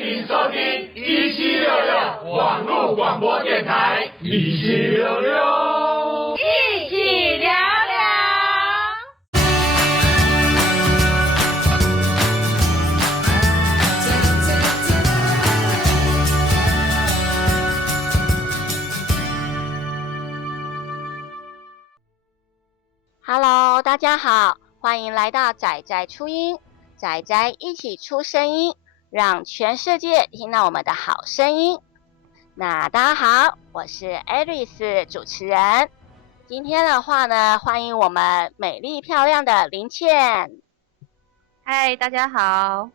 欢迎收听1766网络广播电台1766，一起聊聊。Hello， 大家好，欢迎来到仔仔初音，仔仔一起出声音，让全世界听到我们的好声音。那大家好，我是 Aris 主持人。今天的话呢，欢迎我们美丽漂亮的林倩。嗨，大家好。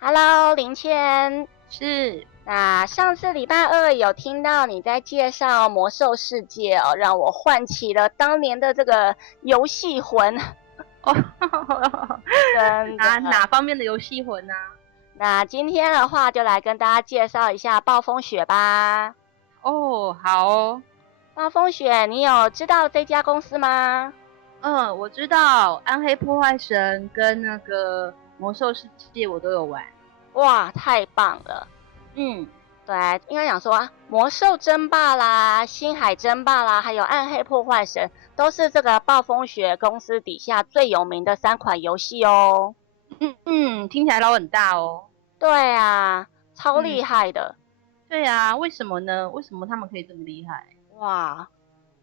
Hello， 林倩。是。那上次礼拜二有听到你在介绍魔兽世界哦，让我唤起了当年的这个游戏魂。哦，真的哪方面的游戏魂呢？那今天的话，就来跟大家介绍一下暴风雪吧。哦，好哦。暴风雪，你有知道这家公司吗？我知道暗黑破坏神跟那个魔兽世界我都有玩。哇，太棒了。对，应该讲说魔兽争霸啦、星海争霸啦，还有暗黑破坏神，都是这个暴风雪公司底下最有名的3款游戏哦。听起来老很大哦。对啊，超厉害的。对啊，为什么呢？为什么他们可以这么厉害？哇，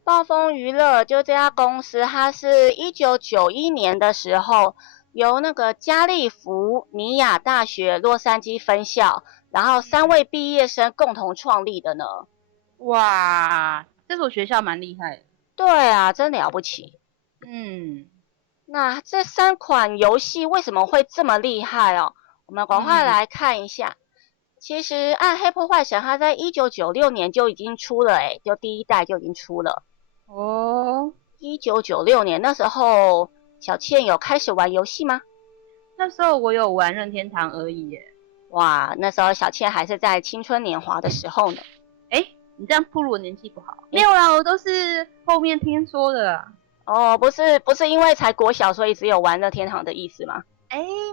暴风娱乐就这家公司，它是1991年的时候由那个加利福尼亚大学洛杉矶分校，然后3位毕业生共同创立的呢。哇，这所学校蛮厉害的。对啊，真了不起。那这3款游戏为什么会这么厉害哦？我们赶快来看一下。其实暗黑破坏神它在1996年就已经出了就第1代就已经出了。哦，1996年那时候小倩有开始玩游戏吗？那时候我有玩任天堂而已耶。哇，那时候小倩还是在青春年华的时候呢。你这样暴露我年纪不好。没有啦，我都是后面听说的啦。哦，不是因为才国小所以只有玩任天堂的意思吗？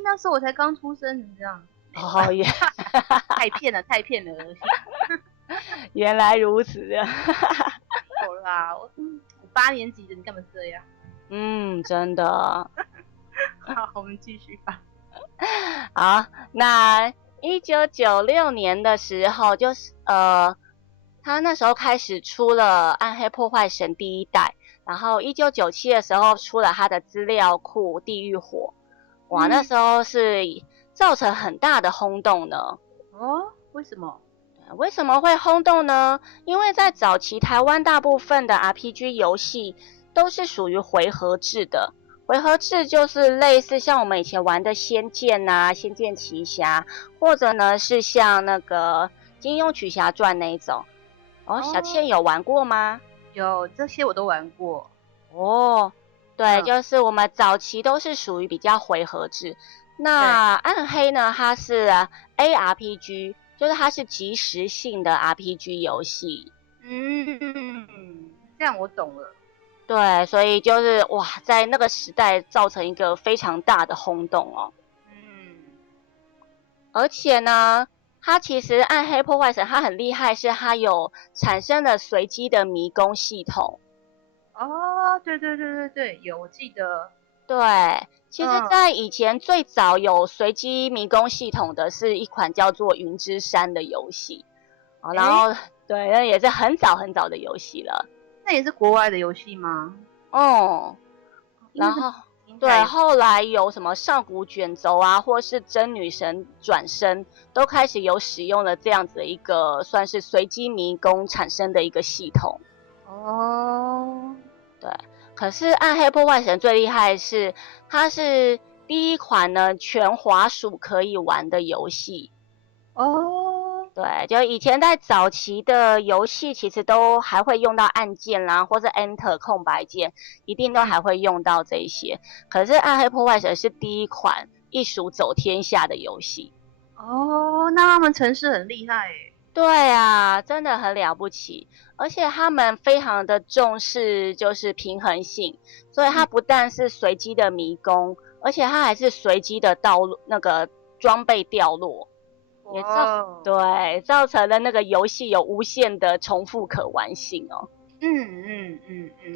那时候我才刚出生，你这样。哦，太骗了原来如此啊。有啦，我8年级的，你干嘛这样？真的。好，我们继续吧。好，那1996年的时候，就是他那时候开始出了暗黑破坏神第1代，然后1997的时候出了他的资料库地狱火。哇，那时候是造成很大的轰动呢。为什么？为什么会轰动呢？因为在早期台湾大部分的 RPG 游戏都是属于回合制的。回合制就是类似像我们以前玩的仙剑啊、仙剑奇侠，或者呢是像那个金庸群侠传那一种。小倩有玩过吗？有，这些我都玩过。对，就是我们早期都是属于比较回合制。那暗黑呢，它是ARPG， 就是它是即时性的 RPG 游戏。这样我懂了。对，所以就是哇，在那个时代造成一个非常大的轰动哦。而且呢，它其实暗黑破坏神它很厉害，是它有产生了随机的迷宫系统。对，有，我记得。对，其实在以前最早有随机迷宫系统的是一款叫做云之山的游戏。然后对，那也是很早很早的游戏了。那也是国外的游戏吗？然后对，后来有什么上古卷轴啊，或是真女神转生，都开始有使用了这样子的一个算是随机迷宫产生的一个系统。对。可是暗黑破坏神最厉害的是，它是第1款呢全滑鼠可以玩的游戏。对，就以前在早期的游戏，其实都还会用到按键啦，或者 Enter 空白键，一定都还会用到这些。可是暗黑破坏神是第1款一鼠走天下的游戏。那他们程式很厉害耶。对啊，真的很了不起，而且他们非常的重视就是平衡性，所以它不但是随机的迷宫，而且它还是随机的道路那个装备掉落。也造成了那个游戏有无限的重复可玩性哦。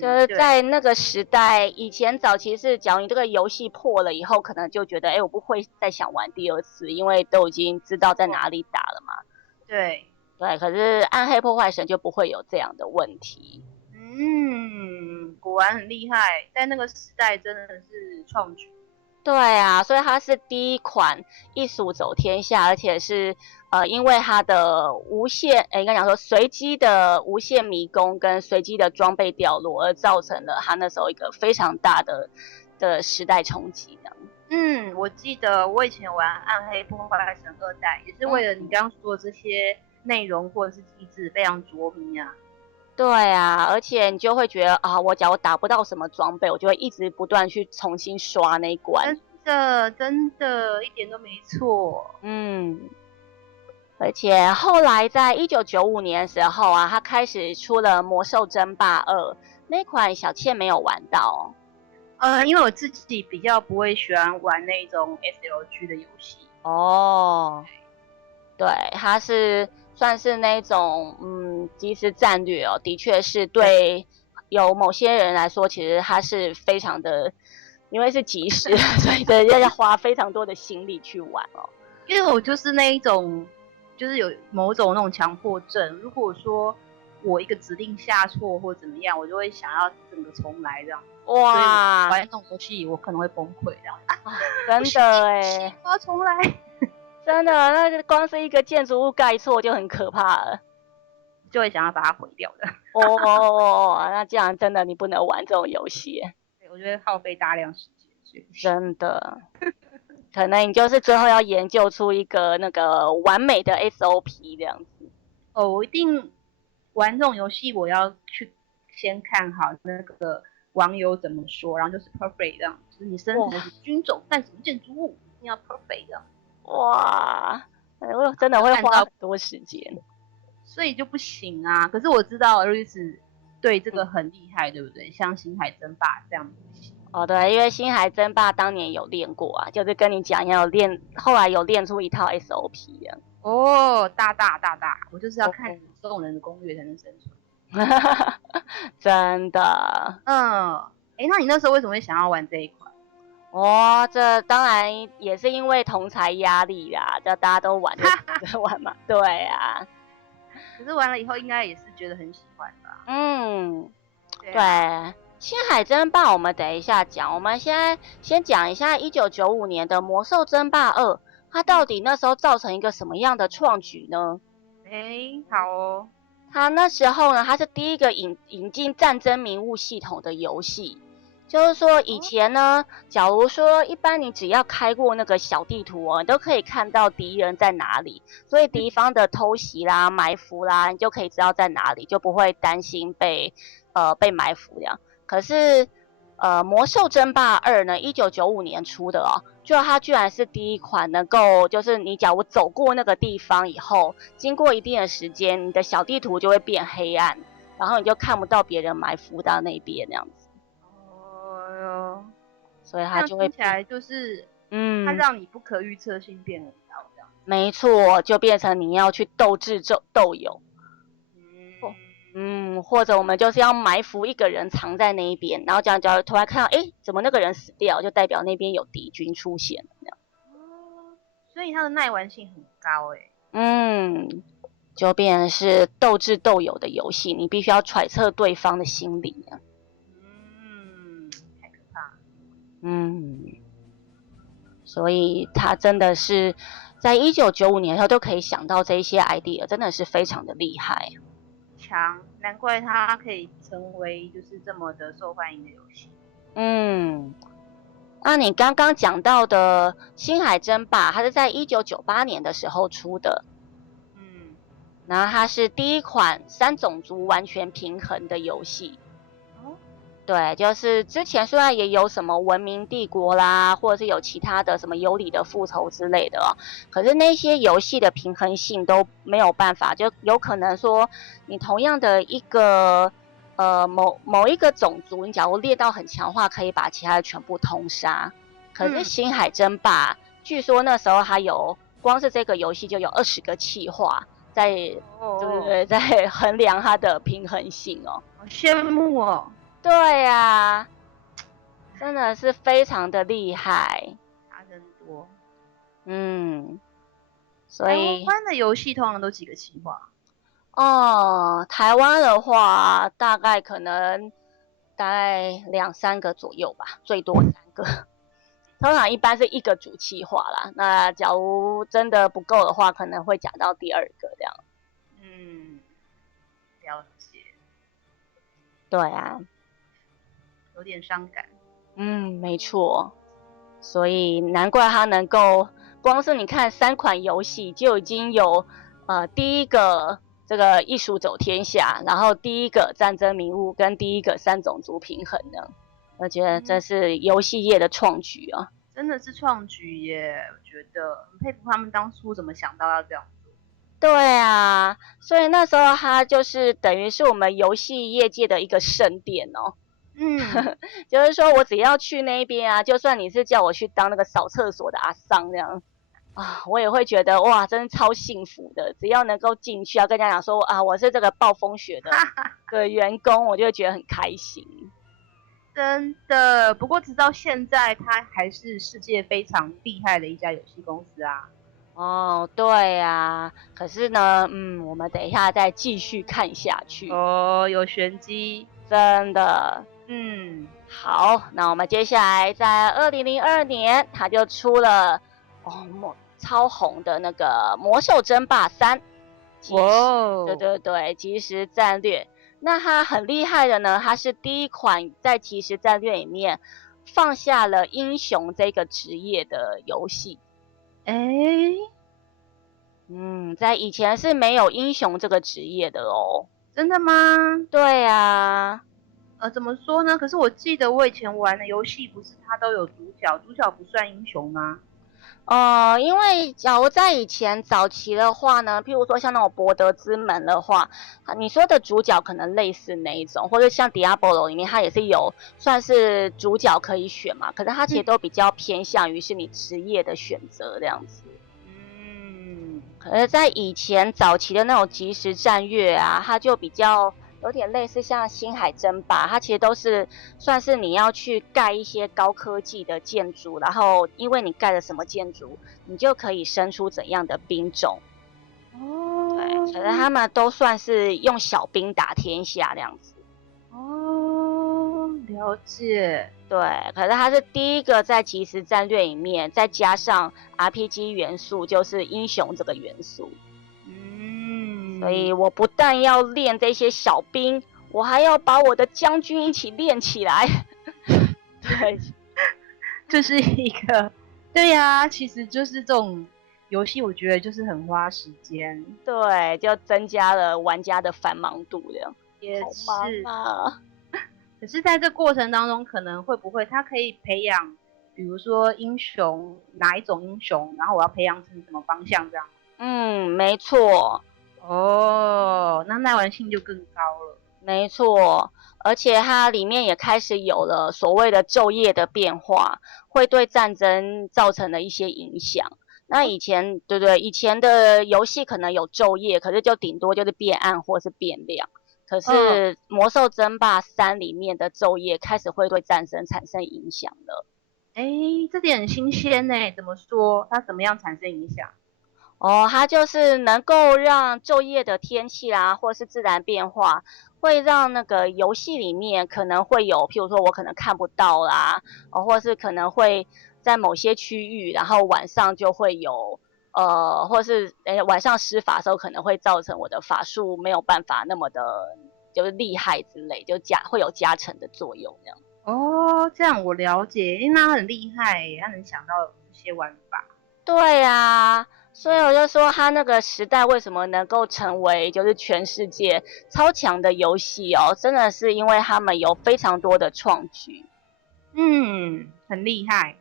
就是在那个时代，以前早期是，假如你这个游戏破了以后，可能就觉得，我不会再想玩第二次，因为都已经知道在哪里打了嘛。对，可是暗黑破坏神就不会有这样的问题。果然很厉害，在那个时代真的是创举。对啊，所以它是第一款一鼠走天下，而且是因为它的无限，应该讲说随机的无限迷宫跟随机的装备掉落，而造成了它那时候一个非常大的时代冲击这样。我记得我以前玩《暗黑破坏神2代》，也是为了你刚刚说的这些内容或者是机制非常着迷啊。对啊，而且你就会觉得我假如打不到什么装备，我就会一直不断去重新刷那一关。真的一点都没错。而且后来在1995年的时候啊，他开始出了《魔兽争霸2》，那款小倩没有玩到因为我自己比较不会喜欢玩那种 SLG 的游戏。对，它是算是那种即时战略哦，的确是对有某些人来说，其实它是非常的，因为是即时，所以要花非常多的心力去玩哦。因为我就是那一种，就是有某种那种强迫症，如果说我一个指令下错或怎么样，我就会想要整个重来这样。哇！玩那种游戏我可能会崩溃这样。真的我要重来。真的，那个光是一个建筑物盖错就很可怕了，就会想要把它毁掉的。那这样真的你不能玩这种游戏。对，我觉得耗费大量时间。真的，可能你就是最后要研究出一个那个完美的 SOP 这样子。我一定玩这种游戏，我要去先看好那个网友怎么说，然后就是 perfect 这样，就是你升级的是军种，干什么建筑物，一定要 perfect 这样。哇，我真的会花很多时间，所以就不行啊。可是我知道瑞斯对这个很厉害，对不对？像星海争霸这样的游戏。对，因为星海争霸当年有练过啊，就是跟你讲后来有练出一套 SOP 这样。大，我就是要看这种人的攻略才能生存。真的。那你那时候为什么会想要玩这一款？这当然也是因为同侪压力啦，就大家都玩就玩嘛。对啊。可是玩了以后应该也是觉得很喜欢吧？对。星海争霸我们等一下讲，我们先讲一下1995年的《魔兽争霸2》，它到底那时候造成一个什么样的创举呢？好哦。它那时候呢，它是第一个引进战争迷雾系统的游戏。就是说以前呢，假如说一般你只要开过那个小地图你都可以看到敌人在哪里，所以敌方的偷袭啦、埋伏啦，你就可以知道在哪里，就不会担心被埋伏这样。可是魔兽争霸2呢，1995年出的就它居然是第一款能够，就是你假如走过那个地方以后，经过一定的时间，你的小地图就会变黑暗，然后你就看不到别人埋伏到那边那样子。所以它就会听起来就是它让你不可预测性变很高这样。没错，就变成你要去斗智斗勇。或者我们就是要埋伏一个人藏在那一边，然后这样就突然看到怎么那个人死掉，就代表那边有敌军出现了这样。所以它的耐玩性很高就变成是斗智斗勇的游戏，你必须要揣测对方的心理太可怕了。所以他真的是在1995年的时候都可以想到这一些 idea， 真的是非常的厉害。强，难怪它可以成为就是这么的受欢迎的游戏。那你刚刚讲到的星海争霸，它是在1998年的时候出的。然后它是第一款3种族完全平衡的游戏。对，就是之前虽然也有什么文明帝国啦，或者是有其他的什么有理的复仇之类的可是那些游戏的平衡性都没有办法，就有可能说你同样的一个某一个种族，你假如练到很强的话，可以把其他的全部通杀。可是星海争霸，据说那时候还有光是这个游戏就有20个企划在，对，在衡量它的平衡性哦。好羡慕哦。对呀，真的是非常的厉害，差真多。所以台湾的游戏通常都几个企划？台湾的话大概2-3个左右吧，最多3个。通常一般是1个主企划啦，那假如真的不够的话，可能会讲到第2个这样。了解。对啊，有点伤感。没错。所以难怪他能够，光是你看3款游戏就已经有第1个这个艺术走天下，然后第1个战争迷雾跟第1个3种族平衡呢。我觉得这是游戏业的创举啊，真的是创举耶！我觉得很佩服他们当初怎么想到要这样做。对啊，所以那时候它就是等于是我们游戏业界的一个圣殿哦。就是说我只要去那边啊，就算你是叫我去当那个扫厕所的阿桑这样啊，我也会觉得哇，真的超幸福的。只要能够进去跟人家讲说啊，我是这个暴风雪的员工，我就会觉得很开心。真的，不过直到现在，它还是世界非常厉害的一家游戏公司啊。对啊，可是呢，我们等一下再继续看下去。有玄机，真的。好，那我们接下来在2002年，它就出了超红的那个《魔兽争霸3》。对，即时战略。那它很厉害的呢，它是第1款在即时战略里面放下了英雄这个职业的游戏。在以前是没有英雄这个职业的哦。真的吗？对啊。怎么说呢？可是我记得我以前玩的游戏不是它都有主角，主角不算英雄吗？因为假如在以前早期的话呢，譬如说像那种博德之门的话，你说的主角可能类似那一种，或者像 Diablo 里面它也是有算是主角可以选嘛，可是它其实都比较偏向于是你职业的选择这样子。可是在以前早期的那种即时战略啊，它就比较有点类似像星海争霸，它其实都是算是你要去盖一些高科技的建筑，然后因为你盖了什么建筑，你就可以生出怎样的兵种。对，可是他们都算是用小兵打天下这样子。了解。对，可是它是第1个在即时战略里面再加上 RPG 元素，就是英雄这个元素。所以我不但要练这些小兵，我还要把我的将军一起练起来。对，这是一个，对呀，其实就是这种游戏，我觉得就是很花时间。对，就增加了玩家的繁忙度这样。也是啊。可是在这过程当中，可能会不会它可以培养，比如说英雄哪一种英雄，然后我要培养成什么方向这样？没错。那耐玩性就更高了。没错，而且它里面也开始有了所谓的昼夜的变化，会对战争造成了一些影响。那以前，对不对？以前的游戏可能有昼夜，可是就顶多就是变暗或是变亮。可是《魔兽争霸3》里面的昼夜开始会对战争产生影响了。这点很新鲜呢。怎么说？它怎么样产生影响？它就是能够让昼夜的天气啦，或是自然变化，会让那个游戏里面可能会有，譬如说我可能看不到啦，或是可能会在某些区域，然后晚上就会有，或是晚上施法的时候可能会造成我的法术没有办法那么的，就是厉害之类，就会有加成的作用这样。这样我了解，因为他很厉害，他能想到这些玩法。对啊。所以我就说他那个时代为什么能够成为就是全世界超强的游戏真的是因为他们有非常多的创举。很厉害。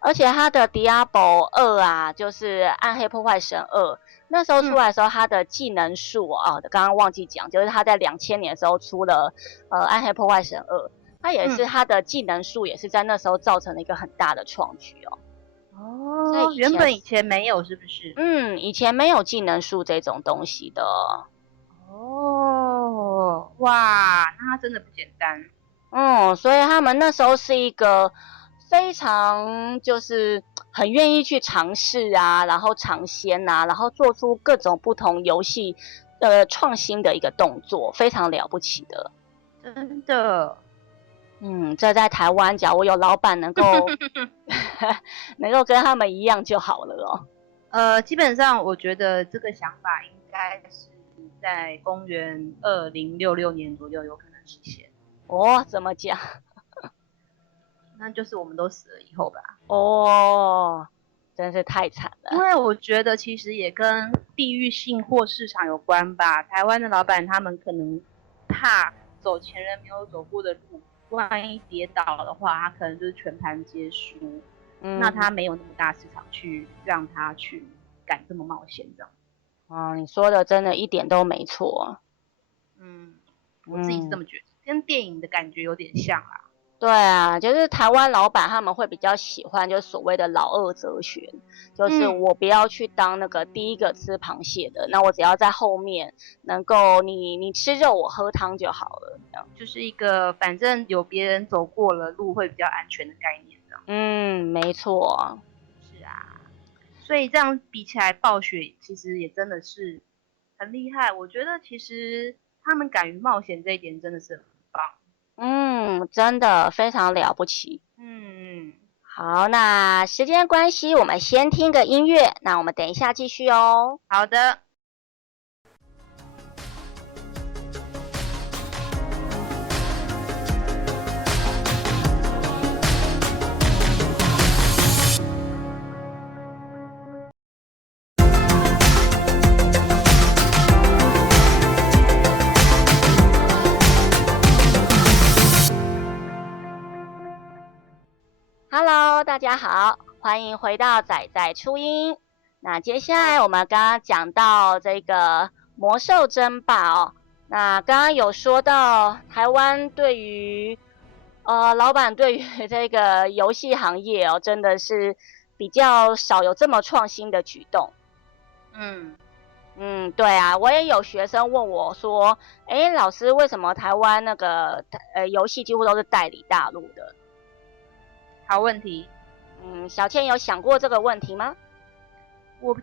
而且他的 Diablo 2啊，就是暗黑破坏神2，那时候出来的时候，他的技能树刚刚忘记讲，就是他在2000年的时候出了暗黑破坏神2，他也是他的技能树也是在那时候造成了一个很大的创举哦，原本以前没有是不是？以前没有技能树这种东西的。哦，哇，那它真的不简单。所以他们那时候是一个非常就是很愿意去尝试啊，然后尝鲜啊，然后做出各种不同游戏创新的一个动作，非常了不起的。真的。这在台湾，假如有老板能够能够跟他们一样就好了哦。基本上我觉得这个想法应该是在公元2066年左右有可能实现。怎么讲？那就是我们都死了以后吧。真是太惨了。因为我觉得其实也跟地域性或市场有关吧。台湾的老板他们可能怕走前人没有走过的路，万一跌倒的话，他可能就是全盘皆输。那他没有那么大市场去让他去敢这么冒险这样。你说的真的一点都没错。我自己是这么觉得，跟电影的感觉有点像啦。对啊，就是台湾老板他们会比较喜欢就是所谓的老二哲学，就是我不要去当那个第一个吃螃蟹的，那我只要在后面能够你吃肉我喝汤就好了，这样就是一个反正有别人走过了路会比较安全的概念这样。没错。是啊，所以这样比起来，暴雪其实也真的是很厉害。我觉得其实他们敢于冒险这一点真的是很棒。真的非常了不起。好，那时间关系，我们先听个音乐，那我们等一下继续哦。好的。Hello， 大家好，欢迎回到仔仔初音。那接下来我们刚刚讲到这个魔兽争霸哦，那刚刚有说到台湾对于老板对于这个游戏行业哦，真的是比较少有这么创新的举动。对啊，我也有学生问我说，老师为什么台湾那个游戏几乎都是代理大陆的？好问题。小倩有想过这个问题吗？我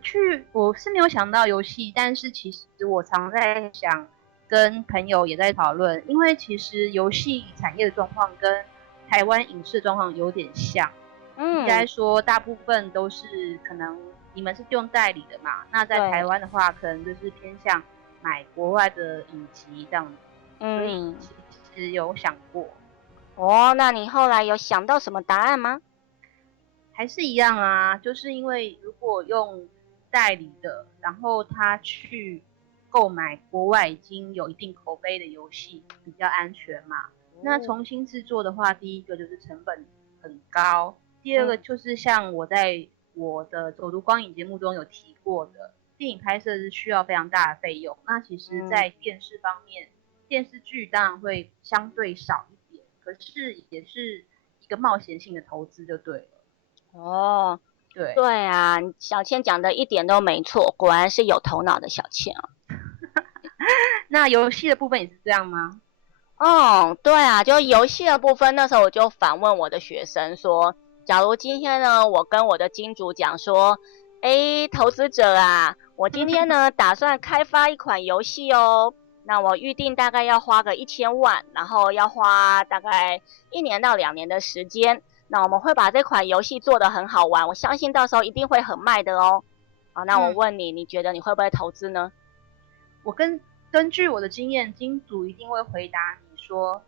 是没有想到游戏，但是其实我常在想，跟朋友也在讨论，因为其实游戏产业的状况跟台湾影视的状况有点像。应该说大部分都是可能你们是用代理的嘛，那在台湾的话，可能就是偏向买国外的影集这样子。所以其实有想过。那你后来有想到什么答案吗？还是一样啊，就是因为如果用代理的，然后他去购买国外已经有一定口碑的游戏，比较安全嘛。那重新制作的话，第一个就是成本很高，第二个就是像我在我的走读光影节目中有提过的，电影拍摄是需要非常大的费用。那其实在电视方面，电视剧当然会相对少一点，可是也是一个冒险性的投资就对了。对啊，小倩讲的一点都没错，果然是有头脑的小倩啊。那游戏的部分也是这样吗？对啊，就游戏的部分，那时候我就反问我的学生说，假如今天呢，我跟我的金主讲说，投资者啊，我今天呢打算开发一款游戏哦，那我预定大概要花个1000万，然后要花大概1年到2年的时间，那我们会把这款游戏做得很好玩，我相信到时候一定会很卖的哦。好，那我问你，你觉得你会不会投资呢？我根据我的经验，金主一定会回答你说，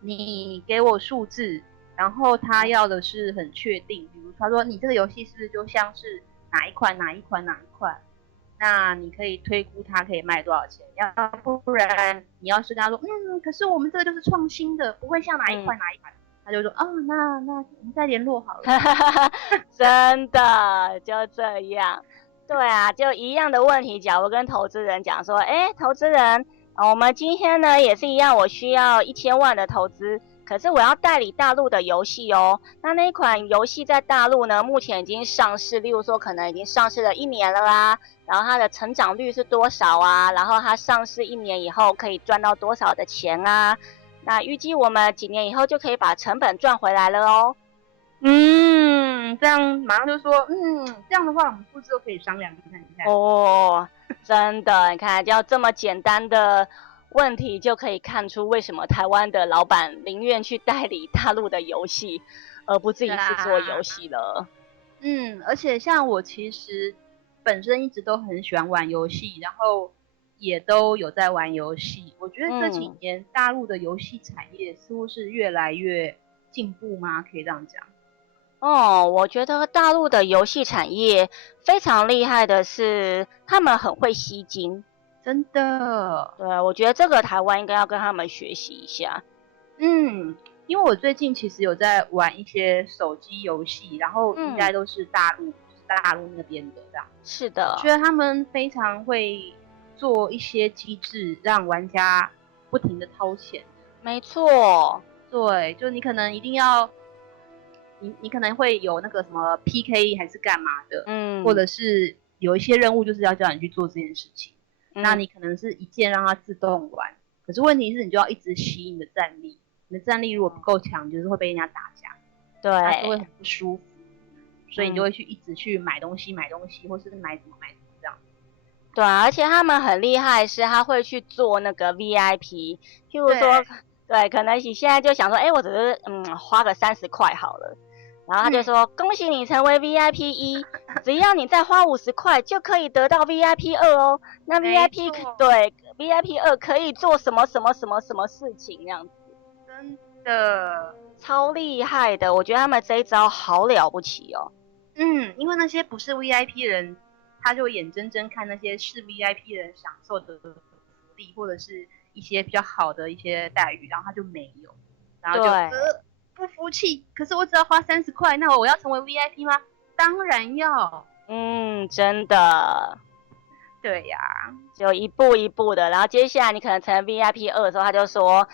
你给我数字，然后他要的是很确定，比如他说你这个游戏是不是就像是哪一款，那你可以推估它可以卖多少钱，要不然你要是跟他说，可是我们这个就是创新的，不会像哪一款，他就说那我们再联络好了。真的就这样。对啊，就一样的问题，假如跟投资人讲说，投资人，我们今天呢也是一样，我需要1000万的投资，可是我要代理大陆的游戏哦。那一款游戏在大陆呢，目前已经上市，例如说可能已经上市了1年了啦，然后它的成长率是多少啊？然后它上市1年以后可以赚到多少的钱啊？那预计我们几年以后就可以把成本赚回来了哦。这样马上就说，这样的话我们复制都可以商量看一下。哦，真的，你看，要这么简单的问题就可以看出为什么台湾的老板宁愿去代理大陆的游戏，而不自己去做游戏了。而且像我其实本身一直都很喜欢玩游戏，然后也都有在玩游戏。我觉得这几年大陆的游戏产业似乎是越来越进步吗？可以这样讲。我觉得大陆的游戏产业非常厉害的是，他们很会吸金，真的。对，我觉得这个台湾应该要跟他们学习一下。因为我最近其实有在玩一些手机游戏，然后应该都是大陆那边的这样。是的，我觉得他们非常会做一些机制，让玩家不停的掏钱。没错，对，就你可能一定要。你可能会有那个什么 PK 还是干嘛的，或者是有一些任务就是要叫你去做这件事情，那你可能是一键让它自动完，可是问题是你就要一直吸你的战力，你的战力如果不够强，就是会被人家打架，对，那就会很不舒服，所以你就会一直去买东西，或是买什么这样。对啊，而且他们很厉害，是他会去做那个 VIP， 譬如说，对，可能你现在就想说，我只是花个30块好了。然后他就说，恭喜你成为 VIP 1，只要你再花50块就可以得到 VIP 2哦。那 VIP 对 VIP 2可以做什么什么什么什么事情这样子，真的超厉害的。我觉得他们这一招好了不起哦。因为那些不是 VIP 人，他就眼睁睁看那些是 VIP 人享受的福利或者是一些比较好的一些待遇，然后他就没有，然后就不服气，可是我只要花30块，那我要成为 VIP 吗？当然要。真的。对呀，就一步一步的，然后接下来你可能成为 VIP 2的时候，他就说，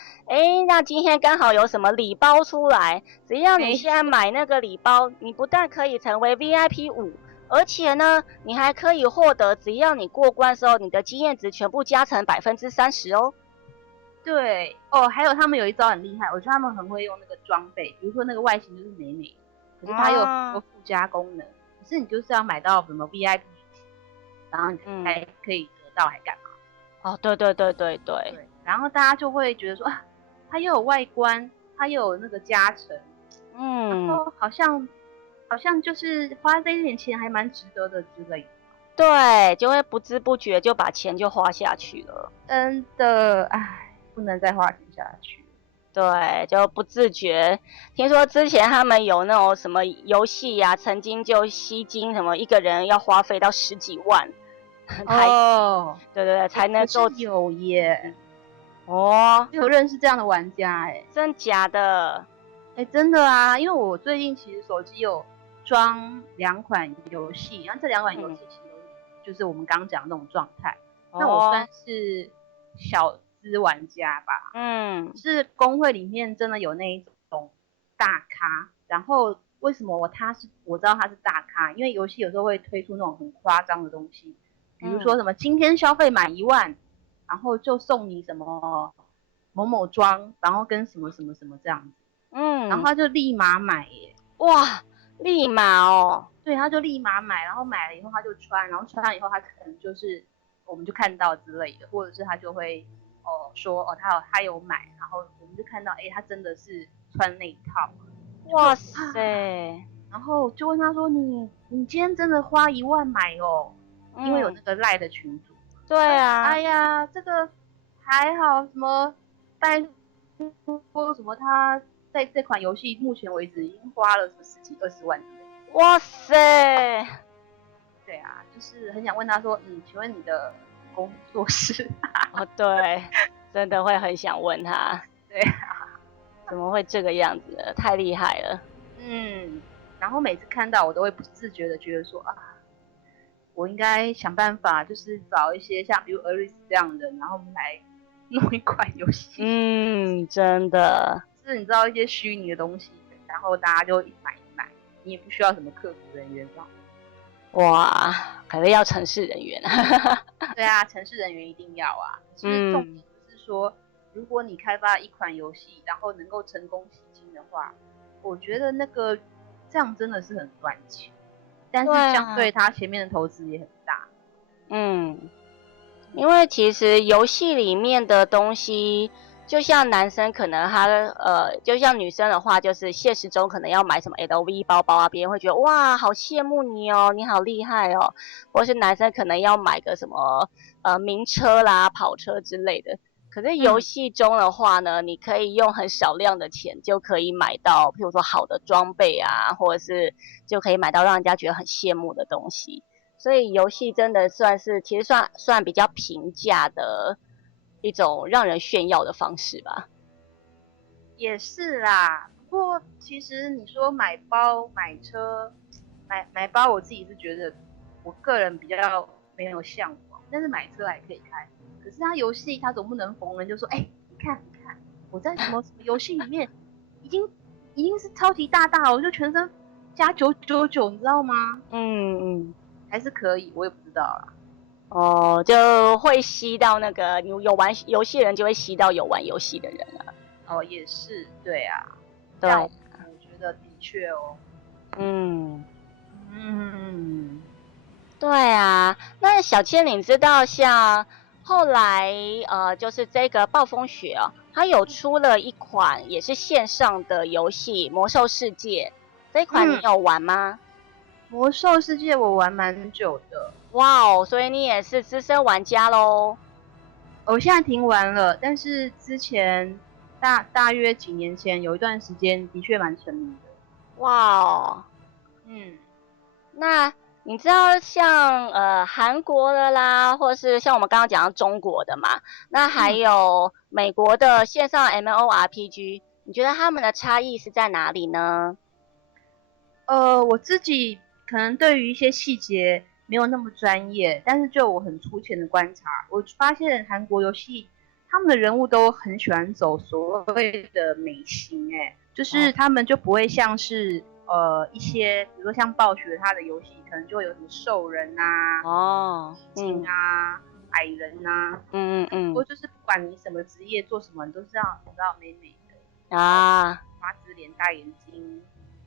那今天刚好有什么礼包出来，只要你现在买那个礼包，你不但可以成为 VIP 5，而且呢，你还可以获得，只要你过关的时候，你的经验值全部加成30%哦。对还有他们有一招很厉害，我觉得他们很会用那个装备，比如说那个外形就是美美，可是它有很多附加功能，可是你就是要买到什么 VIP， 然后你才可以得到，还干嘛？对，然后大家就会觉得说它又有外观，它又有那个加成，然后好像就是花这一点钱还蛮值得的之类的。对，就会不知不觉就把钱就花下去了。真的，不能再花钱下去。对，就不自觉。听说之前他们有那种什么游戏呀，曾经就吸金，什么一个人要花费到10几万，对，才能够有耶。有认识这样的玩家真假的？真的啊，因为我最近其实手机有装2款游戏，然后这2款游戏其实就是我们刚刚讲的那种状态。那我算是小资玩家吧，是公会里面真的有那一种大咖。然后为什么我知道他是大咖？因为游戏有时候会推出那种很夸张的东西，比如说什么今天消费满1万，然后就送你什么某某装，然后跟什么什么什么这样子，然后他就立马买耶，哇，立马哦，对，他就立马买，然后买了以后他就穿，然后穿了以后他可能就是我们就看到之类的，或者是他就会说他有买，然后我们就看到他真的是穿那一套，哇塞，然后就问他说你今天真的花1万买哦，因为有那个赖的群组，对啊，哎呀这个还好，什么拜托什么他在这款游戏目前为止已经花了什么10几20万之类的，哇塞，对啊，就是很想问他说请问你的工作室对，真的会很想问他，对啊，怎么会这个样子？太厉害了。然后每次看到我都会不自觉的觉得说我应该想办法，就是找一些像比如 Aris 这样的人，然后我们来弄一款游戏。真的。就是你知道一些虚拟的东西，然后大家就买一买，你也不需要什么客服人员这样。哇，可能要程式人员啊。对啊，程式人员一定要啊。其实重点就是说，如果你开发一款游戏，然后能够成功吸金的话，我觉得那个这样真的是很赚钱，但是相对它前面的投资也很大。因为其实游戏里面的东西，就像男生可能他就像女生的话，就是现实中可能要买什么 LV 包包啊，别人会觉得哇，好羡慕你哦，你好厉害哦。或是男生可能要买个什么名车啦、跑车之类的。可是游戏中的话呢，你可以用很少量的钱就可以买到，譬如说好的装备啊，或者是就可以买到让人家觉得很羡慕的东西。所以游戏真的其实算比较平价的一种让人炫耀的方式吧。也是啦，不过其实你说买包、买车、买包，我自己是觉得我个人比较没有向往，但是买车还可以开。可是他游戏他总不能逢人就说，你看，我在什么游戏里面已经是超级大了，我就全身加999，你知道吗？还是可以，我也不知道啦。哦，就会吸到那个你有玩游戏的人就会吸到有玩游戏的人啊。哦，也是，对啊，对，我觉得的确哦。对啊。那小千，你知道像后来就是这个暴风雪哦，它有出了一款也是线上的游戏《魔兽世界》，这一款你有玩吗？魔兽世界我玩蛮久的。哇哦，所以你也是资深玩家咯。我现在停玩了，但是之前大约几年前有一段时间的确蛮沉迷的。哇哦。那你知道像韩国的啦，或是像我们刚刚讲到中国的嘛，那还有美国的线上 MMORPG，你觉得他们的差异是在哪里呢？我自己可能对于一些细节没有那么专业，但是就我很粗浅的观察，我发现韩国游戏他们的人物都很喜欢走所谓的美型，就是他们就不会像是一些比如说像暴雪它的游戏可能就会有什么兽人啊、精啊、矮人啊，不过就是不管你什么职业做什么，你都是要你知道美美的啊，花枝脸、大眼睛。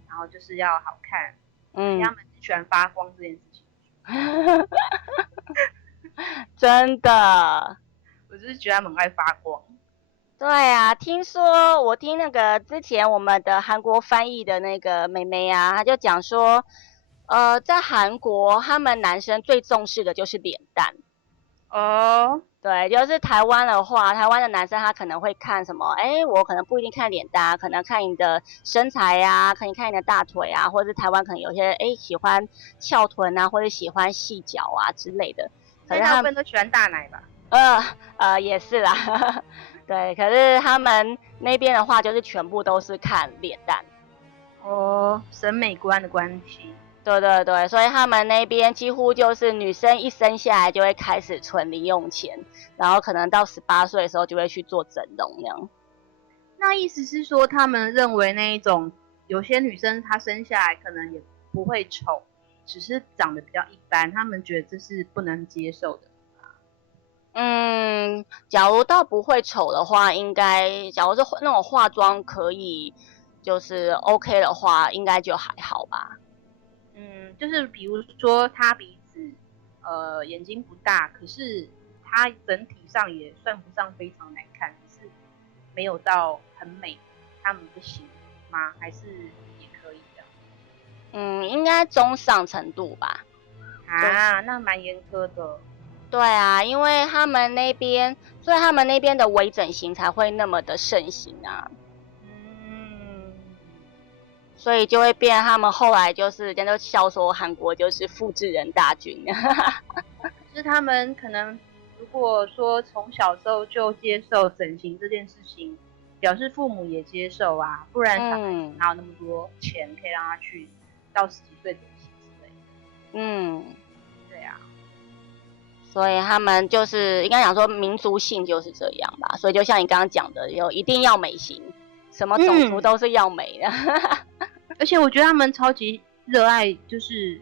然后就是要好看，而且他们很喜欢发光这件事情。真的，我就是觉得他们很爱发光。对啊，我听那个之前我们的韩国翻译的那个妹妹啊，她就讲说，在韩国他们男生最重视的就是脸蛋。哦。对，就是台湾的话，台湾的男生他可能会看什么？我可能不一定看脸蛋，可能看你的身材啊，可能看你的大腿啊，或者是台湾可能有些喜欢翘臀啊，或者喜欢细脚啊之类的。可是大部分都喜欢大奶吧？也是啦。对，可是他们那边的话，就是全部都是看脸蛋。哦，审美观的关系。对对对，所以他们那边几乎就是女生一生下来就会开始存零用钱，然后可能到18岁的时候就会去做整容那样。那意思是说，他们认为那一种有些女生她生下来可能也不会丑，只是长得比较一般，他们觉得这是不能接受的。假如到不会丑的话，应该假如是那种化妆可以就是 OK 的话，应该就还好吧。就是比如说他鼻子眼睛不大，可是他整体上也算不上非常难看，只是没有到很美，他们不行吗？还是也可以的？应该中上程度吧。那蛮严苛的。对啊，因为他们那边，所以他们那边的微整形才会那么的盛行啊。所以就会变，他们后来就是人家都笑说韩国就是复制人大军。就是他们可能如果说从小时候就接受整形这件事情，表示父母也接受啊，不然小孩子哪有那么多钱可以让他去到10几岁整形之类的。对啊。所以他们就是应该讲说民族性就是这样吧，所以就像你刚刚讲的，有一定要美型什么种族都是要美的。而且我觉得他们超级热爱，就是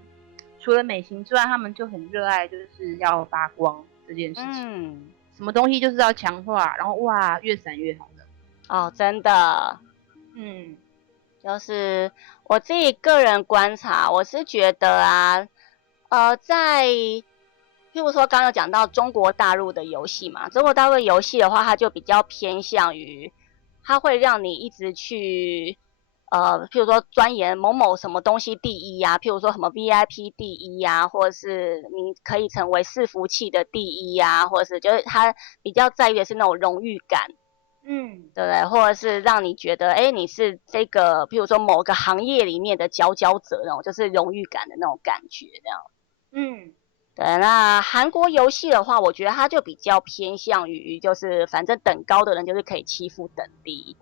除了美型之外，他们就很热爱就是要发光这件事情。什么东西就是要强化，然后哇，越闪越好的。哦，真的。就是我自己个人观察，我是觉得啊，在譬如说刚刚有讲到中国大陆的游戏嘛，中国大陆的游戏的话，它就比较偏向于，它会让你一直去譬如说钻研某某什么东西第一啊，譬如说什么 VIP 第一啊，或者是你可以成为伺服器的第一啊，或者是就是他比较在意的是那种荣誉感，对不对？或者是让你觉得，你是这个譬如说某个行业里面的佼佼者那种，就是荣誉感的那种感觉这样。对，那韩国游戏的话，我觉得它就比较偏向于，就是反正等高的人就是可以欺负等低。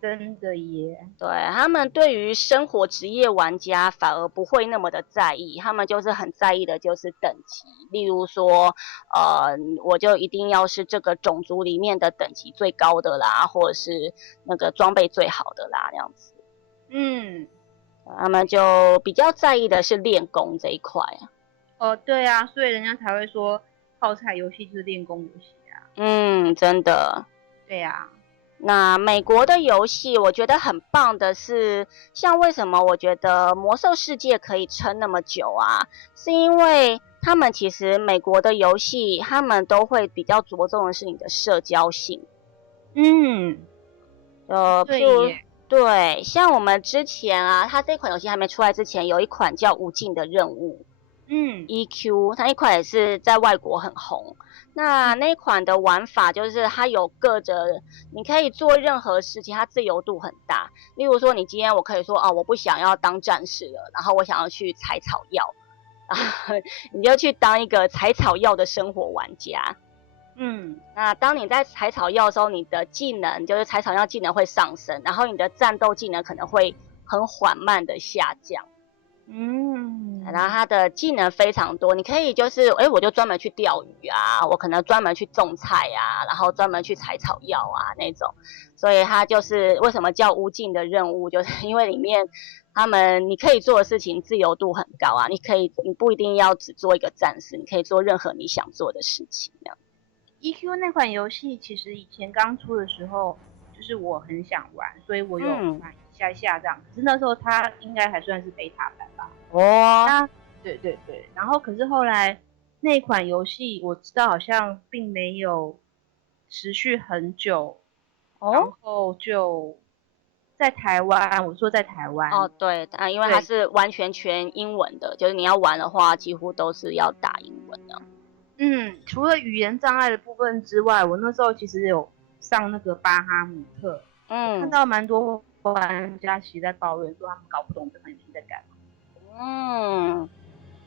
真的耶。对，他们对于生活职业玩家反而不会那么的在意，他们就是很在意的就是等级，例如说，我就一定要是这个种族里面的等级最高的啦，或者是那个装备最好的啦，这样子。他们就比较在意的是练功这一块啊。对啊，所以人家才会说泡菜游戏就是练功游戏啊。真的。对啊。那美国的游戏我觉得很棒的是，像为什么我觉得魔兽世界可以撑那么久啊，是因为他们其实美国的游戏他们都会比较着重的是你的社交性。对，像我们之前啊，它这款游戏还没出来之前，有一款叫无尽的任务，EQ， 它一款也是在外国很红。那一款的玩法就是它有你可以做任何事情，它自由度很大。例如说，你今天我可以说我不想要当战士了，然后我想要去采草药，你就去当一个采草药的生活玩家。那当你在采草药的时候，你的技能就是采草药技能会上升，然后你的战斗技能可能会很缓慢的下降。然后它的技能非常多，你可以就是我就专门去钓鱼啊，我可能专门去种菜啊，然后专门去采草药啊那种。所以它就是为什么叫无尽的任务，就是因为里面你可以做的事情自由度很高啊，你不一定要只做一个战士，你可以做任何你想做的事情这样。EQ 那款游戏其实以前刚出的时候，就是我很想玩，所以我有买一下下这样。可是那时候它应该还算是beta版吧。对，然后可是后来那款游戏我知道好像并没有持续很久，然后就在台湾，我说在台湾。对，因为它是完全英文的，就是你要玩的话，几乎都是要打英文的。除了语言障碍的部分之外，我那时候其实有上那个巴哈姆特，看到蛮多玩家其实在抱怨说他们搞不懂这款游戏在干嘛。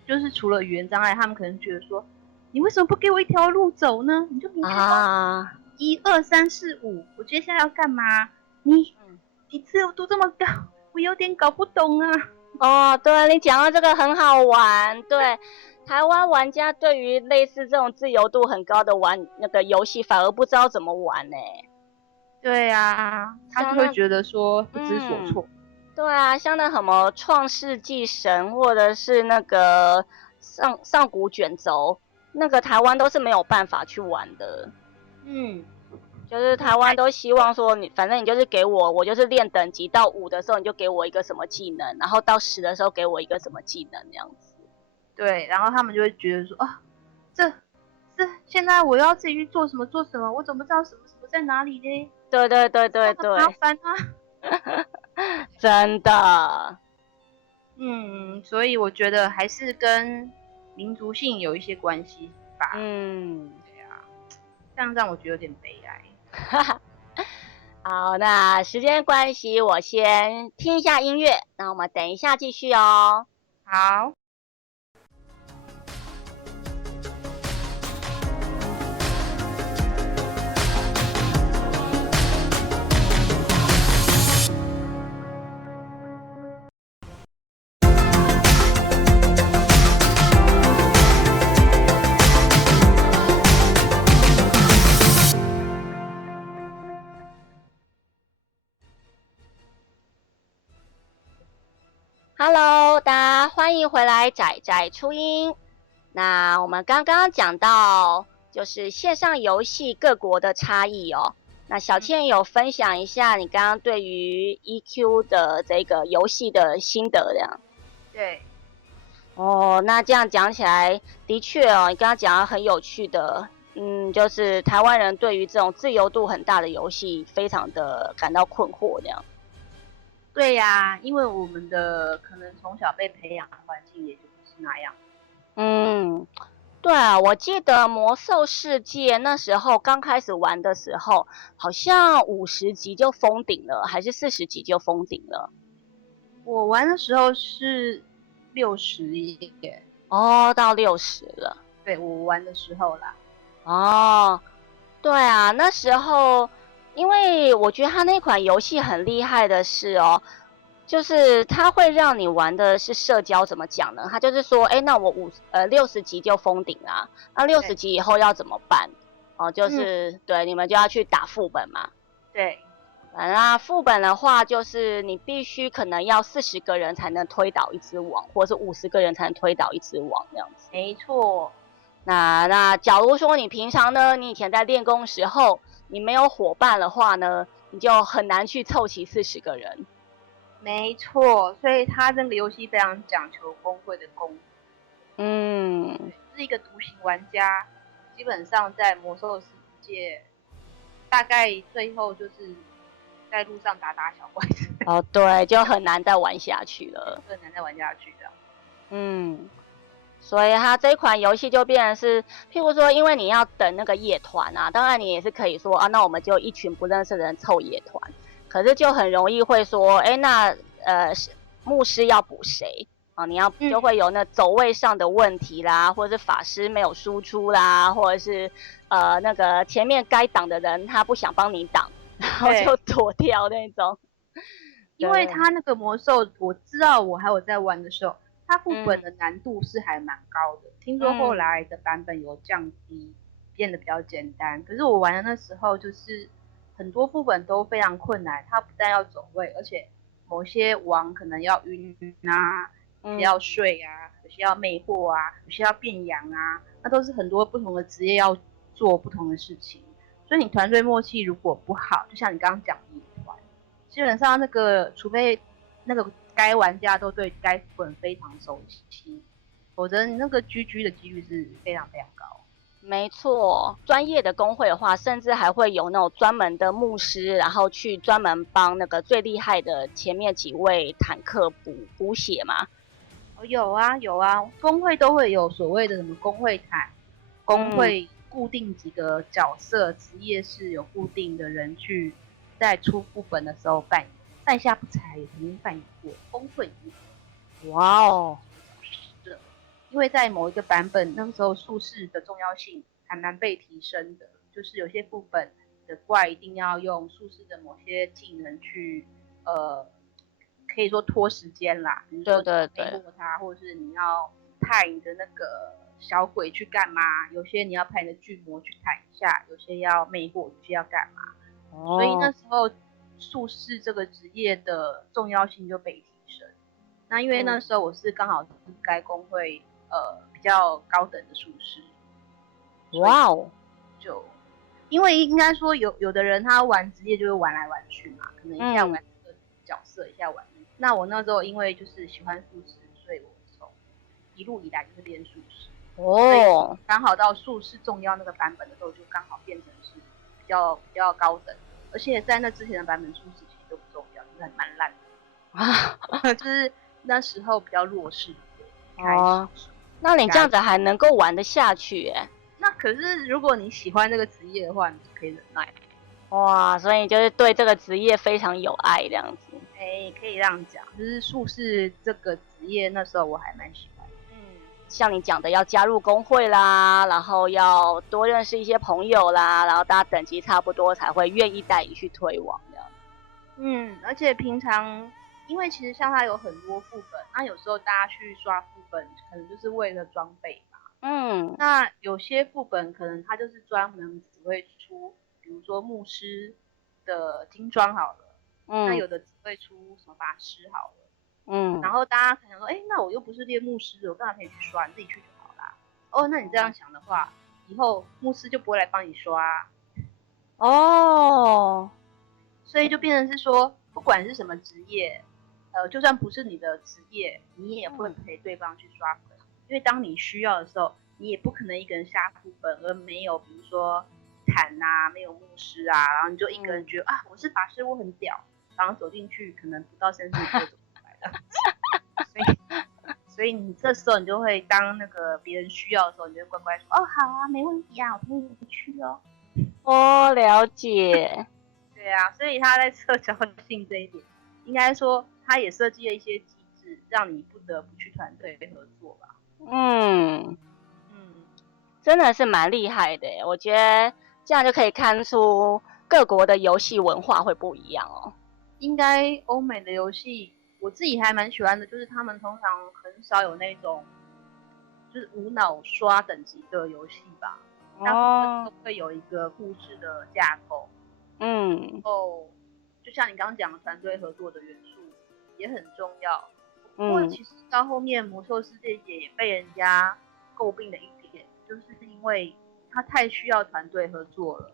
就是除了语言障碍，他们可能觉得说，你为什么不给我一条路走呢？你就明确说1、2、3、4、5，我接下来要干嘛？你自由度这么高，我有点搞不懂啊。对，你讲到这个很好玩，对。台湾玩家对于类似这种自由度很高的那个游戏，反而不知道怎么玩呢。对啊，他就会觉得说不知所措。对啊，像那什么创世纪神，或者是那个上古卷轴，那个台湾都是没有办法去玩的。就是台湾都希望说反正你就是给我就是练等级到5的时候，你就给我一个什么技能，然后到10的时候给我一个什么技能这样子。对，然后他们就会觉得说这现在我要自己去做什么，我怎么知道什么在哪里呢？对，麻烦啊。真的。所以我觉得还是跟民族性有一些关系吧。对啊，这样让我觉得有点悲哀。好，那时间关系，我先听一下音乐，那我们等一下继续哦。好。Hello，大家欢迎回来，仔仔初音。那我们刚刚讲到就是线上游戏各国的差异哦。那小倩有分享一下你刚刚对于 EQ 的这个游戏的心得，这样。对。哦，那这样讲起来，的确哦，你刚刚讲的很有趣的，就是台湾人对于这种自由度很大的游戏，非常的感到困惑，这样。对呀，因为我们的可能从小被培养的环境也就不是那样。对啊，我记得魔兽世界那时候刚开始玩的时候，好像50级就封顶了，还是40级就封顶了。我玩的时候是60耶。哦，到60了。对，我玩的时候啦。哦，对啊，那时候。因为我觉得他那款游戏很厉害的是哦，就是它会让你玩的是社交，怎么讲呢？它就是说，那我60级就封顶啦，那60级以后要怎么办？哦，就是对，你们就要去打副本嘛。对。那副本的话，就是你必须可能要40个人才能推倒一只王，或者是50个人才能推倒一只王这样子。没错。那假如说你平常呢，你以前在练功时候，你没有伙伴的话呢，你就很难去凑齐40个人。没错，所以他这个游戏非常讲求工会的功。是一个独行玩家，基本上在魔兽世界，大概最后就是在路上打小怪。哦，对，就很难再玩下去了。很难再玩下去的。所以它这款游戏就变成是，譬如说，因为你要等那个夜团啊，当然你也是可以说啊，那我们就一群不认识的人凑夜团，可是就很容易会说，那牧师要补谁啊？你要就会有那走位上的问题啦，或者是法师没有输出啦，或者是那个前面该挡的人他不想帮你挡，然后就躲掉那种。因为他那个魔兽，我知道我还有在玩的时候。它副本的难度是还蛮高的，听说后来的版本有降低，变得比较简单。可是我玩的那时候，就是很多副本都非常困难，它不但要走位，而且某些王可能要晕啊，有些要睡啊，有些要魅惑啊，有些要变羊啊，那都是很多不同的职业要做不同的事情。所以你团队默契如果不好，就像你刚刚讲的野团，基本上那个除非那个该玩家都对该副本非常熟悉，否则你那个 GG 的几率是非常非常高。没错，专业的工会的话，甚至还会有那种专门的牧师，然后去专门帮那个最厉害的前面几位坦克补血嘛。有啊有啊，工会都会有所谓的什么工会坦，工会固定几个角色职业是有固定的人去在出副本的时候扮演。在下不才也曾经扮演过工会一。哇哦！是的，因为在某一个版本，那个时候术士的重要性还蛮被提升的，就是有些副本的怪一定要用术士的某些技能去，可以说拖时间啦。比如说魅惑他，或者是你要派你的那个小鬼去干嘛？有些你要派你的巨魔去砍一下，有些要魅惑，有些要干嘛？所以那时候。术士这个职业的重要性就被提升。那因为那时候我是刚好是该工会比较高等的术士。哇哦！就因为应该说有的人他玩职业就会玩来玩去嘛，可能一下玩这个角色，一下玩。那我那时候因为就是喜欢术士，所以我从一路以来就是练术士。哦。刚好到术士重要那个版本的时候，就刚好变成是比较高等。而且在那之前的版本，术士其实都不重要，就是还蛮烂的，就是那时候比较弱势开始。那你这样子还能够玩得下去那可是如果你喜欢这个职业的话，你就可以忍耐。哇，所以就是对这个职业非常有爱这样子。可以这样讲，就是术士这个职业那时候我还蛮喜欢。像你讲的要加入工会啦，然后要多认识一些朋友啦，然后大家等级差不多才会愿意带你去推网这样。而且平常因为其实像它有很多副本，那有时候大家去刷副本可能就是为了装备嘛。那有些副本可能它就是专门只会出，比如说牧师的金装好了，那有的只会出什么法师好了。然后大家可能说，那我又不是练牧师，我干嘛可以去刷？你自己去就好啦。哦，那你这样想的话，以后牧师就不会来帮你刷。哦，所以就变成是说，不管是什么职业，就算不是你的职业，你也会陪对方去刷粉，因为当你需要的时候，你也不可能一个人下副本，而没有比如说坛啊，没有牧师啊，然后你就一个人觉得我是法师，我很屌，然后走进去可能不到30分就走出来了。所以你这时候你就会当那个别人需要的时候，你就乖乖说好啊，没问题啊，我陪你去哦。哦，了解。对啊，所以他在社交性这一点，应该说他也设计了一些机制，让你不得不去团队合作吧。真的是蛮厉害的耶，我觉得这样就可以看出各国的游戏文化会不一样哦。应该欧美的游戏，我自己还蛮喜欢的，就是他们通常很少有那种就是无脑刷等级的游戏吧，大部分都会有一个故事的架构。然后就像你刚刚讲的，团队合作的元素也很重要。不过其实到后面魔兽世界也被人家诟病的一点，就是因为它太需要团队合作了。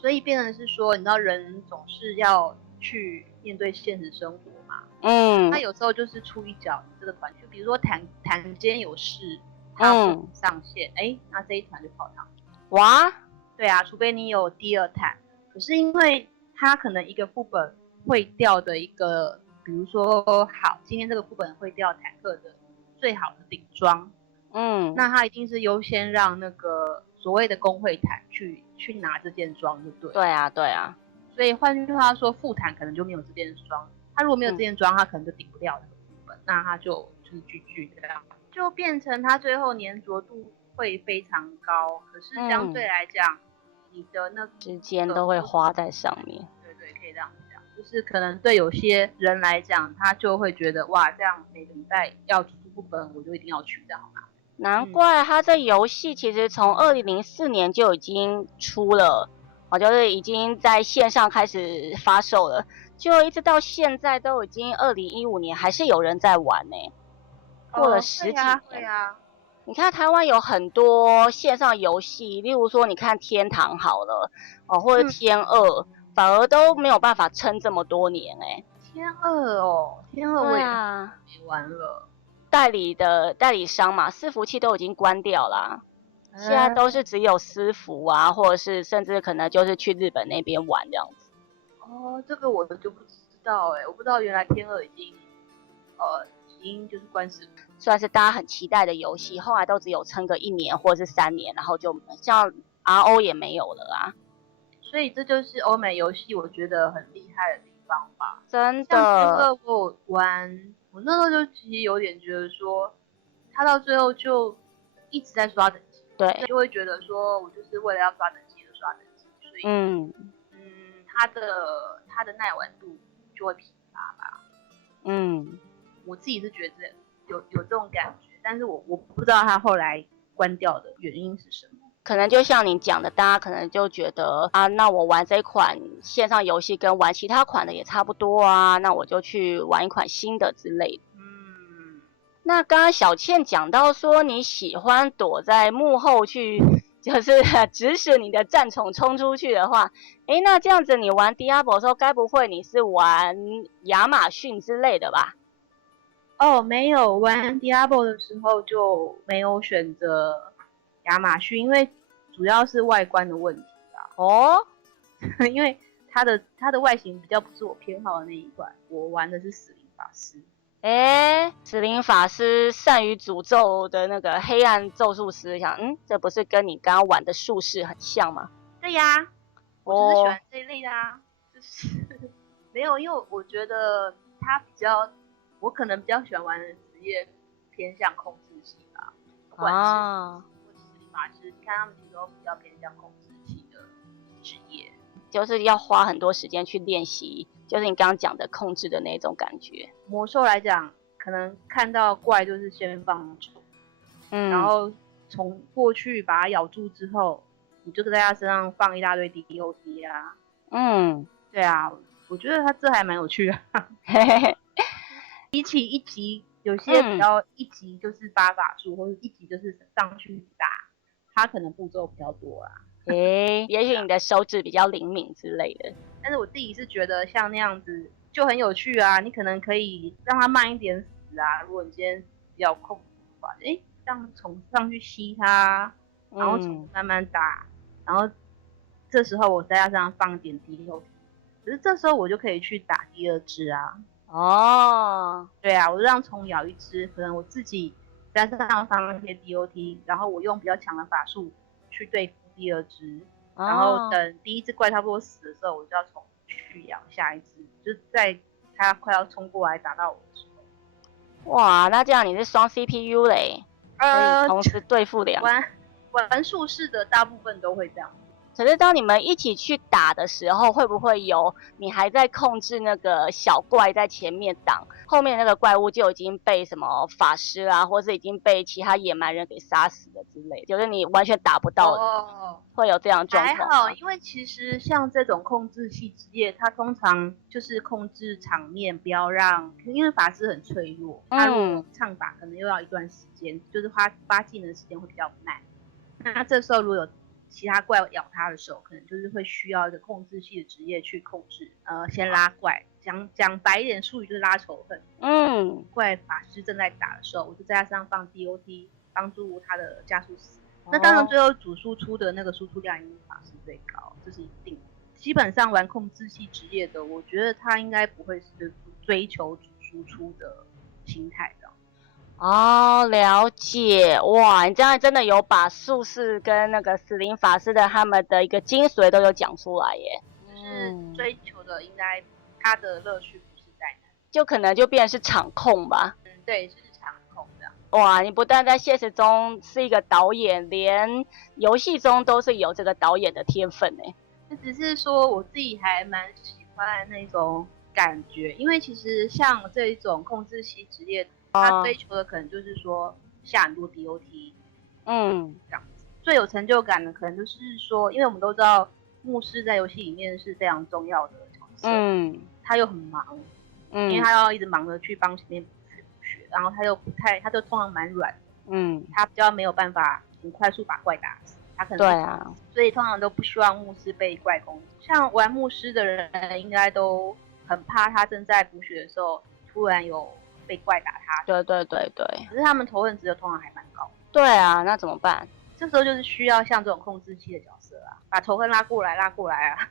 所以变成是说，你知道人总是要去面对现实生活嘛。他有时候就是出一脚，你这个团就比如说坛今天有事，他不上线，那这一团就泡汤。哇，对啊，除非你有第二坛。可是因为他可能一个副本会掉的一个，比如说好，今天这个副本会掉坦克的最好的顶装，那他一定是优先让那个所谓的工会坦去拿这件装，就对。对啊。所以换句话说，副坦可能就没有这件装，他如果没有这件装，他可能就顶不掉这个副本，那他就是GG这样，就变成他最后粘着度会非常高，可是相对来讲，你的那个时间都会花在上面。对，可以这样讲，就是可能对有些人来讲，他就会觉得哇，这样每个礼拜要出副本，我就一定要去，这样好吗？难怪他这游戏其实从2004年就已经出了，就是已经在线上开始发售了，就一直到现在都已经2015年，还是有人在玩呢。过了10几年。对啊。你看台湾有很多线上游戏，例如说你看天堂好了，或者天2，反而都没有办法撑这么多年哎。天2我也没玩了。代理商嘛，伺服器都已经关掉啦，现在都是只有私服啊，或者是甚至可能就是去日本那边玩这样子。这个我就不知道我不知道原来天2已经就是关死，算是大家很期待的游戏，后来都只有撑个1年或者是3年，然后就像 RO 也没有了啊。所以这就是欧美游戏我觉得很厉害的地方吧。真的。像天2我玩，我那时候就其实有点觉得说，他到最后就一直在刷等级，对，就会觉得说我就是为了要刷等级而刷等级，所以他的耐玩度就会疲乏吧。我自己是觉得有这种感觉，但是我不知道他后来关掉的原因是什么。可能就像你讲的，大家可能就觉得那我玩这款线上游戏跟玩其他款的也差不多啊，那我就去玩一款新的之类的。那刚刚小倩讲到说你喜欢躲在幕后去，就是指使你的战宠冲出去的话，那这样子你玩 Diablo 的时候，该不会你是玩亚马逊之类的吧？没有，玩 Diablo 的时候就没有选择亚马逊，因为主要是外观的问题啦。因为它的外形比较不是我偏好的那一款，我玩的是死灵法师。死灵法师善于诅咒的那个黑暗咒术师，想这不是跟你刚刚玩的术士很像吗？对呀，我就是喜欢这一类的啊。就是没有，因为我觉得它我可能比较喜欢玩的职业偏向控制系吧，不管是死灵法师，你看他们其实都比较偏向控制系的职业，就是要花很多时间去练习，就是你刚刚讲的控制的那种感觉。魔兽来讲，可能看到怪就是先放虫，然后从过去把它咬住之后，你就在它身上放一大堆 DOC 啊。对啊，我觉得它这还蛮有趣的。比起一级，有些比较一级就是发法术，或者一级就是上去打，它可能步骤比较多啦。也许你的手指比较灵敏之类的。但是我自己是觉得像那样子就很有趣啊，你可能可以让它慢一点死啊。如果你今天比较控制的话，这样从上去吸它，然后从慢慢打，然后这时候我在它身上放一点DOT，可是这时候我就可以去打第二只啊。对啊，我就让虫咬一只，可能我自己在身上放一些 DOT， 然后我用比较强的法术去对付第二只，然后等第一只怪差不多死的时候，我就要重去咬下一只，就是在它快要冲过来打到我的时候。哇，那这样你是双 CPU 嘞，可以同时对付两玩术士的大部分都会这样。可是当你们一起去打的时候，会不会有你还在控制那个小怪在前面挡，后面那个怪物就已经被什么法师啊，或是已经被其他野蛮人给杀死了之类，就是你完全打不到，会有这样的状况吗？还好，因为其实像这种控制系职业，它通常就是控制场面，不要让，因为法师很脆弱，他如果唱法可能又要一段时间，就是发技能的时间会比较慢。那这时候如果有其他怪咬他的时候，可能就是会需要一个控制系的职业去控制，先拉怪，讲白一点术语就是拉仇恨。怪法师正在打的时候，我就在他身上放 DOT， 帮助他的加速死。那当然最后主输出的那个输出量一定法师最高，这是一定的。基本上玩控制系职业的，我觉得他应该不会是追求主输出的心态的。了解。哇，你这样真的有把术士跟那个死灵法师的他们的一个精髓都有讲出来耶。就是追求的应该他的乐趣不是在哪，就可能就变成是场控吧。对，是场控的。哇，你不但在现实中是一个导演，连游戏中都是有这个导演的天分耶。只是说我自己还蛮喜欢那种感觉，因为其实像这一种控制系职业，他追求的可能就是说下很多 DOT， 这样子。最有成就感的可能就是说，因为我们都知道牧师在游戏里面是非常重要的角色，他又很忙，因为他要一直忙着去帮前面补血，然后他就通常蛮软的，他比较没有办法很快速把怪打死，他可能对啊，所以通常都不希望牧师被怪攻击。像玩牧师的人应该都很怕他正在补血的时候突然有被怪打他。对。可是他们仇恨值通常还蛮高。对啊，那怎么办？这时候就是需要像这种控制器的角色啊，把仇恨拉过来啊。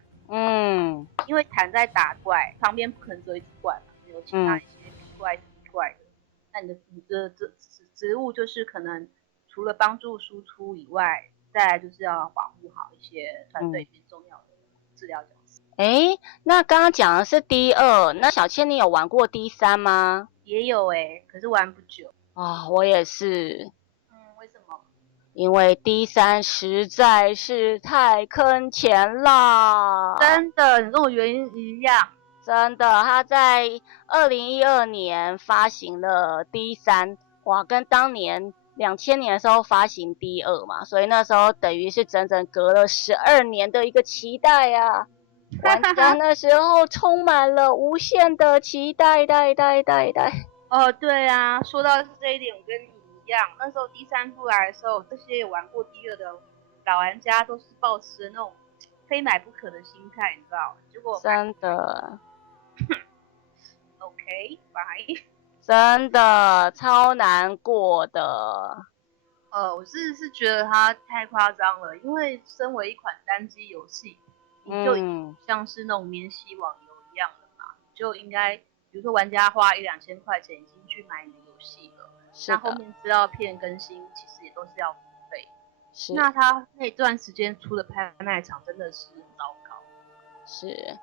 因为坦在打怪，旁边不可能只有一只怪嘛，有其他一些奇怪的。那你的职务就是可能除了帮助输出以外，再来就是要保护好一些团队里面重要的治疗角色。那刚刚讲的是 D2， 那小千你有玩过 D3 吗？也有可是玩不久。我也是。为什么？因为 D3 实在是太坑钱啦。真的，你跟我原因一样。真的，他在2012年发行了 D3，哇，跟当年2000年的时候发行 D2 嘛，所以那时候等于是整整隔了12年的一个期待啊。玩家那时候充满了无限的期待。对啊，说到这一点，我跟你一样，那时候D3出来的时候，这些有玩过D2的老玩家都是抱持那种非买不可的心态，你知道？结果真的OK， 拜。真的超难过的。我是觉得它太夸张了，因为身为一款单机游戏，你就像是那种免洗网游一样的嘛，就应该比如说玩家花1-2千块钱已经去买你的游戏了，那后面资料片更新其实也都是要付费。那他那段时间出的拍卖场真的是糟糕。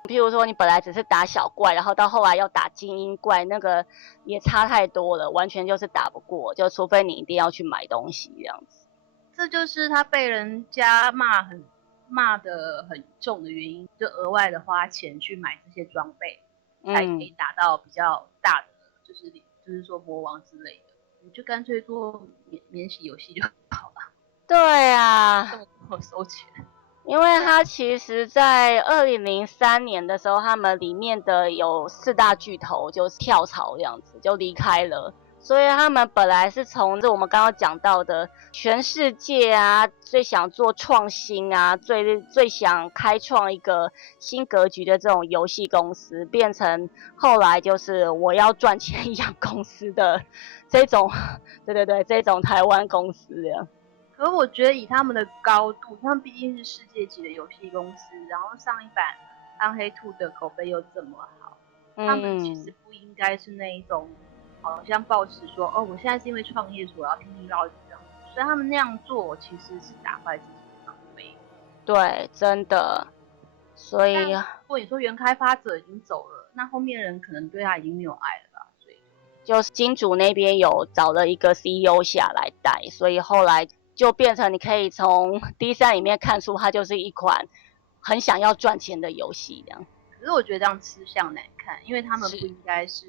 譬如说你本来只是打小怪，然后到后来要打精英怪，那个也差太多了，完全就是打不过，就除非你一定要去买东西这样子。这就是他被人家骂得很重的原因，就额外的花钱去买这些装备，才可以打到比较大的，就是说魔王之类的。你就干脆做免洗游戏就好了。对啊，这么多收钱。因为他其实在2003年的时候，他们里面的有4大巨头就是跳槽这样子就离开了，所以他们本来是从我们刚刚讲到的全世界啊最想做创新啊最想开创一个新格局的这种游戏公司，变成后来就是我要赚钱养公司的这种对这种台湾公司这样。可是我觉得以他们的高度，他们毕竟是世界级的游戏公司，然后上一版《暗黑2》的口碑又这么好，他们其实不应该是那一种好像抱持说哦，我现在是因为创业所以我要拼命捞这样，所以他们那样做其实是打坏自己的口碑。对，真的。所以如果你说原开发者已经走了，那后面人可能对他已经没有爱了吧，所以就是金主那边有找了一个 CEO 下来带，所以后来就变成你可以从 D3 里面看出它就是一款很想要赚钱的游戏这样。可是我觉得这样吃相难看，因为他们不应该是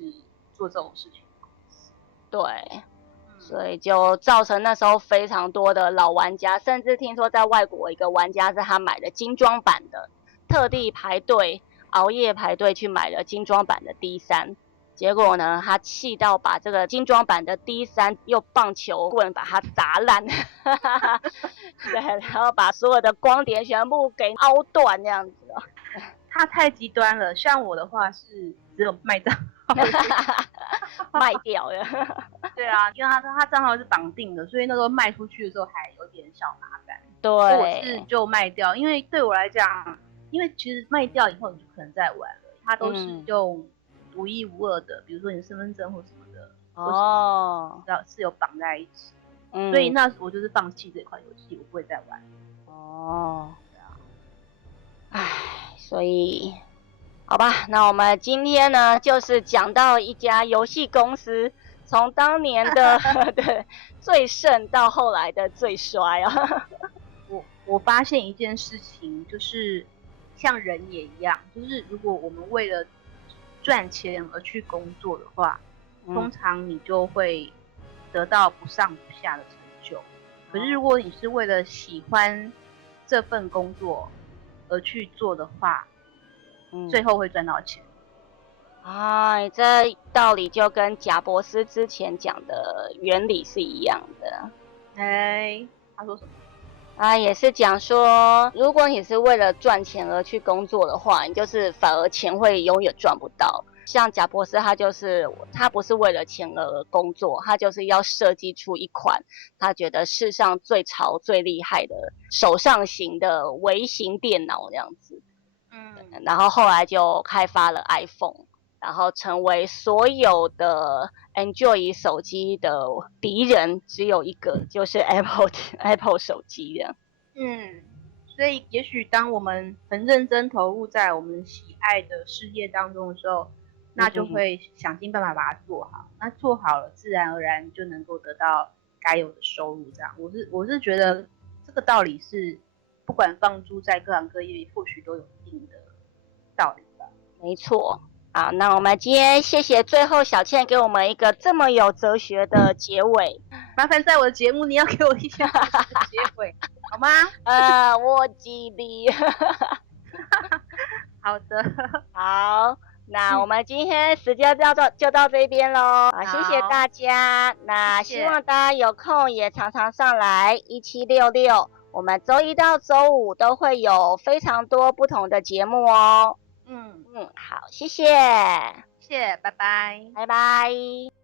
做这种事情。对，所以就造成那时候非常多的老玩家，甚至听说在外国一个玩家是他买了精装版的，特地熬夜排队去买了精装版的 D3。结果呢，他气到把这个精装版的 D3 用棒球棍把它砸烂，对，然后把所有的光碟全部给凹断这样子哦。他太极端了，像我的话是只有卖账号卖掉了。对啊，因为他账号是绑定的，所以那时候卖出去的时候还有点小麻烦。对，我是就卖掉，因为对我来讲，因为其实卖掉以后你就不可能再玩了，它都是用独一无二的，比如说你的身份证或什么的，是有绑在一起，所以那时候我就是放弃这款游戏，我不会再玩。对啊，唉，所以好吧，那我们今天呢，就是讲到一家游戏公司从当年的对最盛到后来的最衰啊。我发现一件事情，就是像人也一样，就是如果我们为了赚钱而去工作的话，通常你就会得到不上不下的成就。可是如果你是为了喜欢这份工作而去做的话，最后会赚到钱。这道理就跟贾伯斯之前讲的原理是一样的。他说什么？也是讲说，如果你是为了赚钱而去工作的话，你就是反而钱会永远赚不到。像贾伯斯他不是为了钱而工作，他就是要设计出一款他觉得世上最潮最厉害的手上型的微型电脑这样子。然后后来就开发了 iPhone， 然后成为所有的 Android 手机的敌人只有一个，就是 Apple 手机这样。所以也许当我们很认真投入在我们喜爱的事业当中的时候，那就会想尽办法把它做好。那做好了，自然而然就能够得到该有的收入。这样，我是觉得这个道理是，不管放诸在各行各业，或许都有一定的道理吧。没错。好，那我们今天谢谢最后小倩给我们一个这么有哲学的结尾。麻烦在我的节目你要给我一下结尾，好吗？我尽力。好的，好，那我们今天时间就到这边咯。谢谢大家。那希望大家有空也常常上来1766，我们周一到周五都会有非常多不同的节目哦。好，谢谢，拜拜，拜拜。